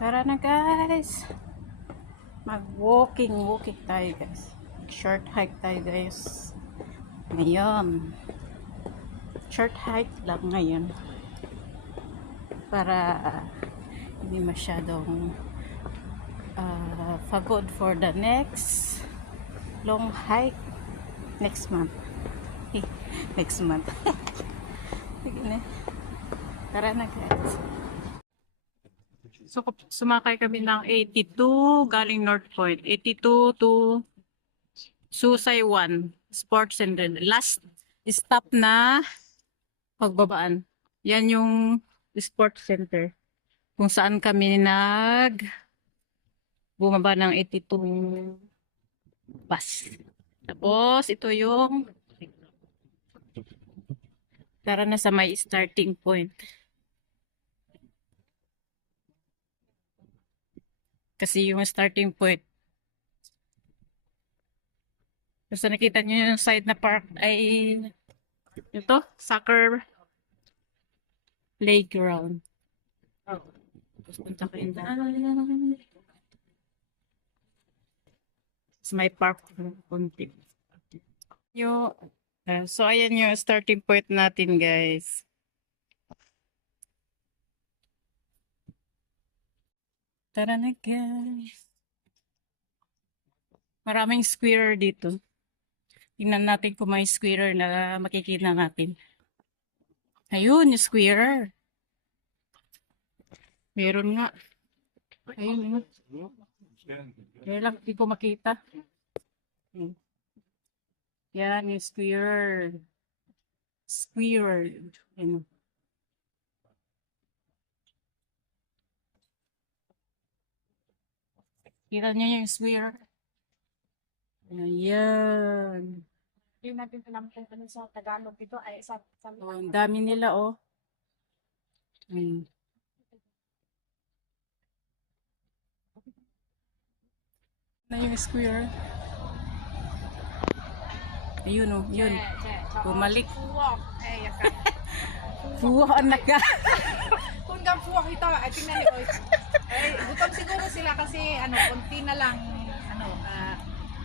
Tara na guys. Walking tayo guys. Short hike tayo guys. Ngayon. Short hike lang ngayon. Para hindi masyadong pagod for the next long hike next month. Next month. Sige na. Tara na guys. So, sumakay kami ng 82 galing North Point. 82 to Susay 1 Sports Center. Last stop na pagbabaan. Yan yung Sports Center. Kung saan kami bumaba ng 82 bus. Tapos, ito yung tara na sa may starting point. Kasi yung starting point. Basta nakita nyo yung side na park ay ito, soccer playground. Oh. Tapos punta kayo na. Tapos may park konti. So ayan yung starting point natin guys. Tara na guys. Maraming squirrel dito. Tingnan natin kung may squirrel na makikita natin. Ayun, yung squirrel. Meron nga. Ayun nga. Kaya lang, hindi ko makita. Yan, yung squirrel. Squirrel. Ayun. Kita niyo yung squirrel. Ayan. Yung natin alam kung ano sa Tagalog dito ay Oh, ang dami nila oh. Ayan. Na yung squirrel. Ayun oh, yun. Bumalik. Fuwak anak ka. Kung gang fuwak ito, ay tingnan ni Oy. Ay, gutom siguro sila kasi konti na lang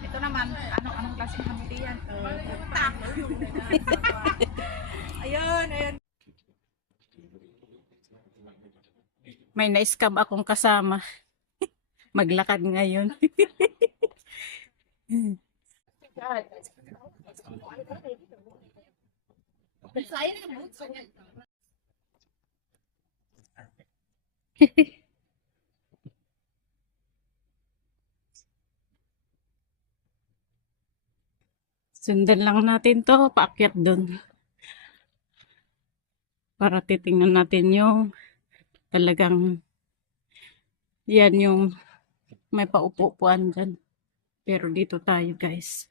ito naman anong klaseng hamiti yan? Ayun. May na-scam akong kasama. Maglakad ngayon. Sundan lang natin to, paakyat dun. Para titingnan natin yung talagang yan yung may paupo-upuan dyan. Pero dito tayo guys.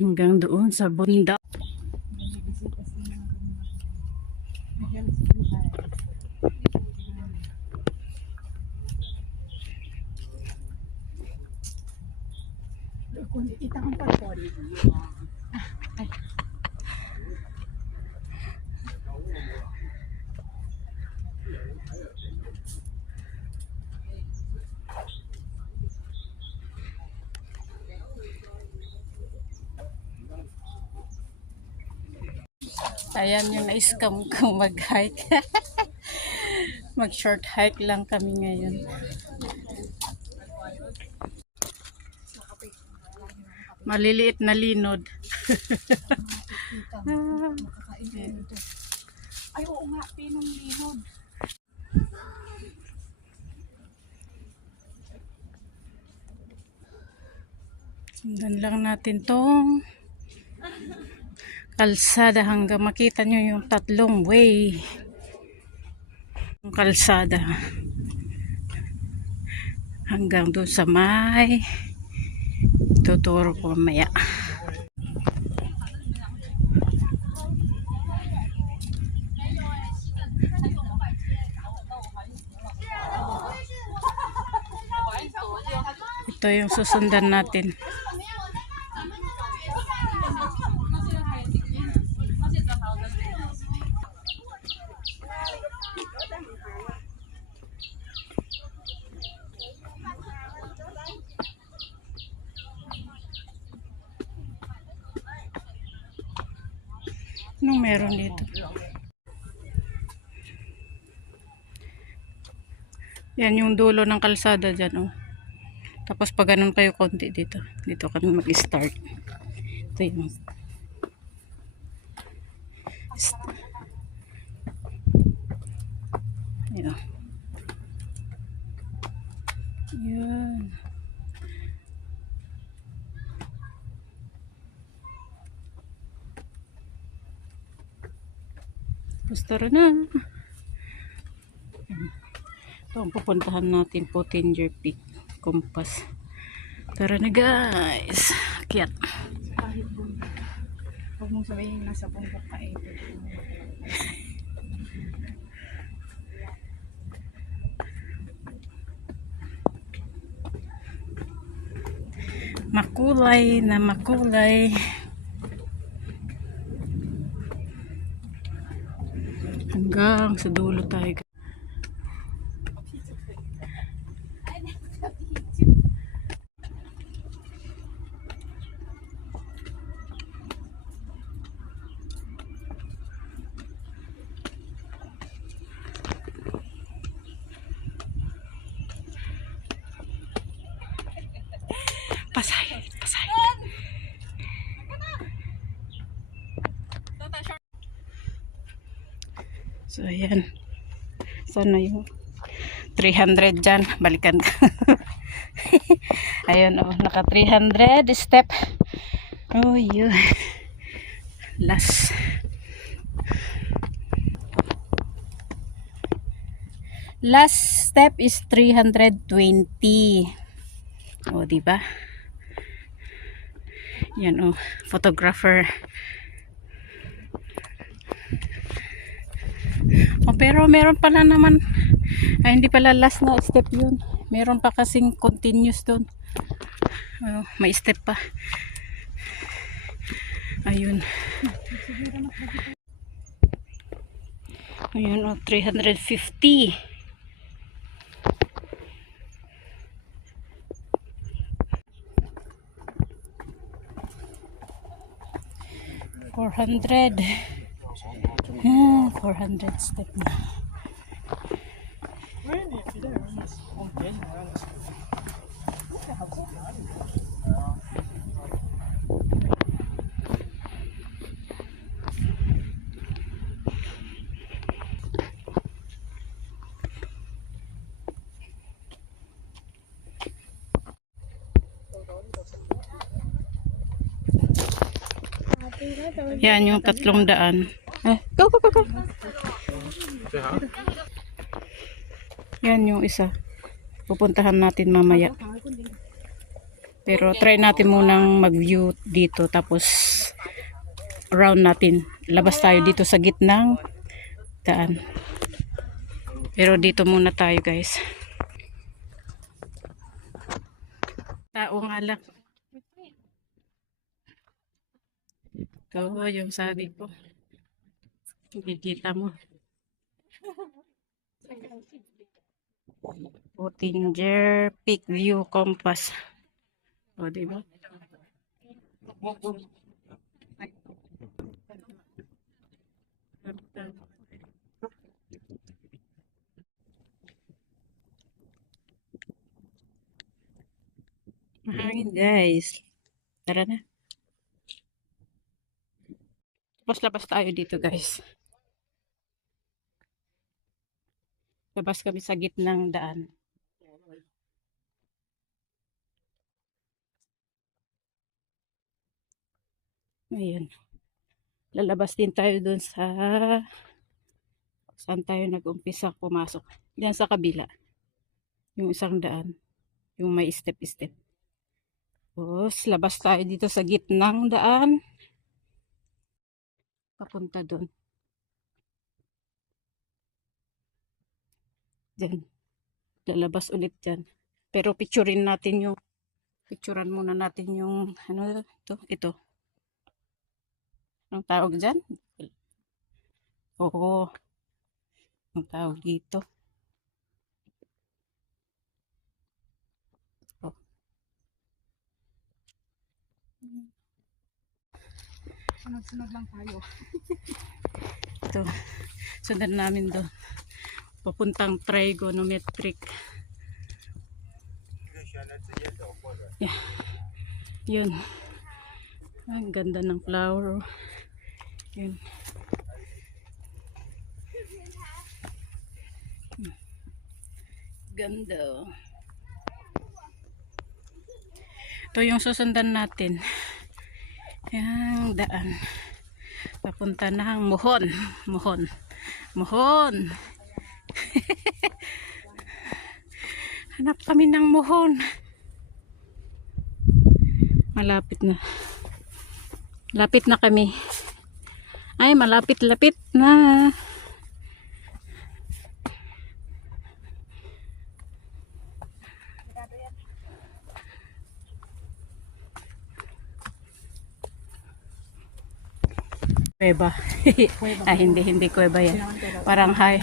Hanggang doon sa bunda. Ayan yung na-scam kong mag-hike. Mag-short hike lang kami ngayon. Maliliit na linod. Ay, oo nga, pinong linod. Sundan lang natin tong kalsada hanggang makita nyo yung tatlong way. Yung kalsada. Hanggang doon sa may tuturo ko mamaya. Ito yung susundan natin. Meron dito. Yan yung dulo ng kalsada dyan, oh. Tapos pag ganun kayo konti dito. Dito kami mag-start. Ito yung Ayan. Yan. Tapos tara na. Ito ang pupuntahan natin po, Tinger Peak Compass. Tara na guys. Akyat. Kahit doon. Huwag mong sabihin nasa bundok ka eh. Makulay na makulay. Hanggang sa dulo tayo. Pasay, pasay. So, ayan. Sana yung 300 dyan. Balikan ka. Ayun, oh. Naka 300 step. Oh, yun. Last. Last step is 320. Oh, diba? Yan, oh. Photographer. Oh, pero meron pala naman. Ay, hindi pala last na step yun. Meron pa kasing continuous doon. Oh, may step pa. Ayun. Ayun, oh, 350. $400. 400 step na. Yan yung 300. Go, go, go, go. Yan yung isa. Pupuntahan natin mamaya. Pero try natin munang mag-view dito. Tapos around natin. Labas tayo dito sa gitnang daan. Pero dito muna tayo guys. Tao nga lang. Ito yung sabi ko. Kikita mo. Tinger Peak View Compass. O, diba? Mahangin guys. Tara na. Labas tayo dito guys. Labas kami sa gitnang daan. Ayan. Lalabas din tayo dun sa saan tayo nag-umpisa pumasok. Diyan sa kabila. Yung isang daan. Yung may step-step. Tapos, labas tayo dito sa gitnang daan. Papunta dun. Diyan. Lalabas ulit dyan. Pero picturein natin yung picturean muna natin yung ano ito. Anong tawag dyan? Oo. Anong tawag dito? Oh. Sunod-sunod lang tayo. Ito. Sundan namin doon. Papuntang trigonometric. Yeah. Yun. Ang ganda ng flower. Yun. Ganda. Ito yung susundan natin. Yung daan. Papunta ng Muhon. Muhon. Muhon. Hanap kami ng Muhon. Malapit na. Lapit na kami. Ay, malapit-lapit na. Kuweba. Ah, hindi kuweba yan. Parang high.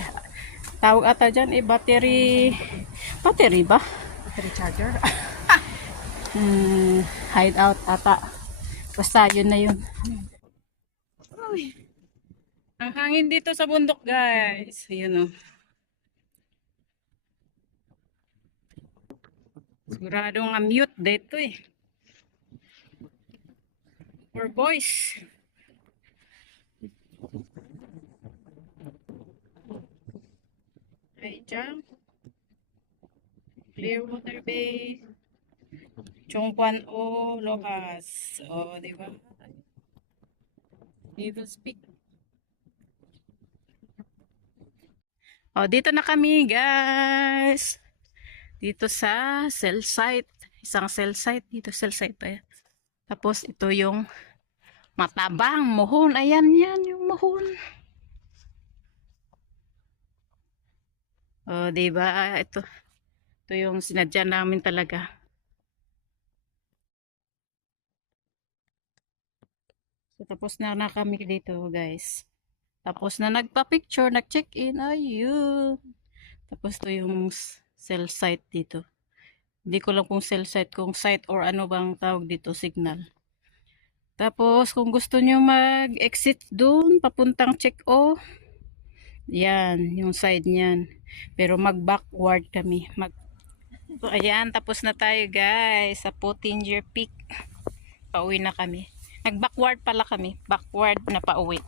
Tawag ata dyan battery. Battery ba? Battery charger. Hideout ata. Basta yun na yun. Uy. Ang hangin dito sa bundok, guys. Ayun o. Siguradong mute dito eh. For boys. Ay, dyan. Clearwater Bay. Chongquan O, Locas. O, diba? Devil's Peak. O, dito na kami, guys. Dito sa cell site. Isang cell site. Dito cell site pa yan. Tapos, ito yung matabang Muhon. Ayan yan, yung Muhon. O, diba? Ito yung sinadya namin talaga. So, tapos na kami dito, guys. Tapos na nagpa-picture, nag-check-in. Ayun. Tapos to yung cell site dito. Hindi ko lang kung cell site, kung site or ano bang tawag dito, signal. Tapos, kung gusto nyo mag-exit dun, papuntang check-o. Yan, yung side niyan. Pero mag-backward kami. So, ayan, tapos na tayo, guys. Sa Pottinger Peak. Pauwi na kami. Nag-backward pala kami. Backward na pauwi.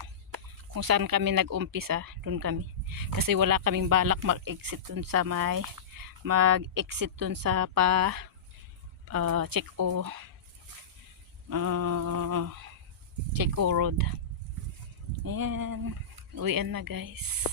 Kung saan kami nag-umpisa, dun kami. Kasi wala kaming balak mag-exit dun sa mag-exit dun sa check-o check-o road. Ayan. Uwian na, guys.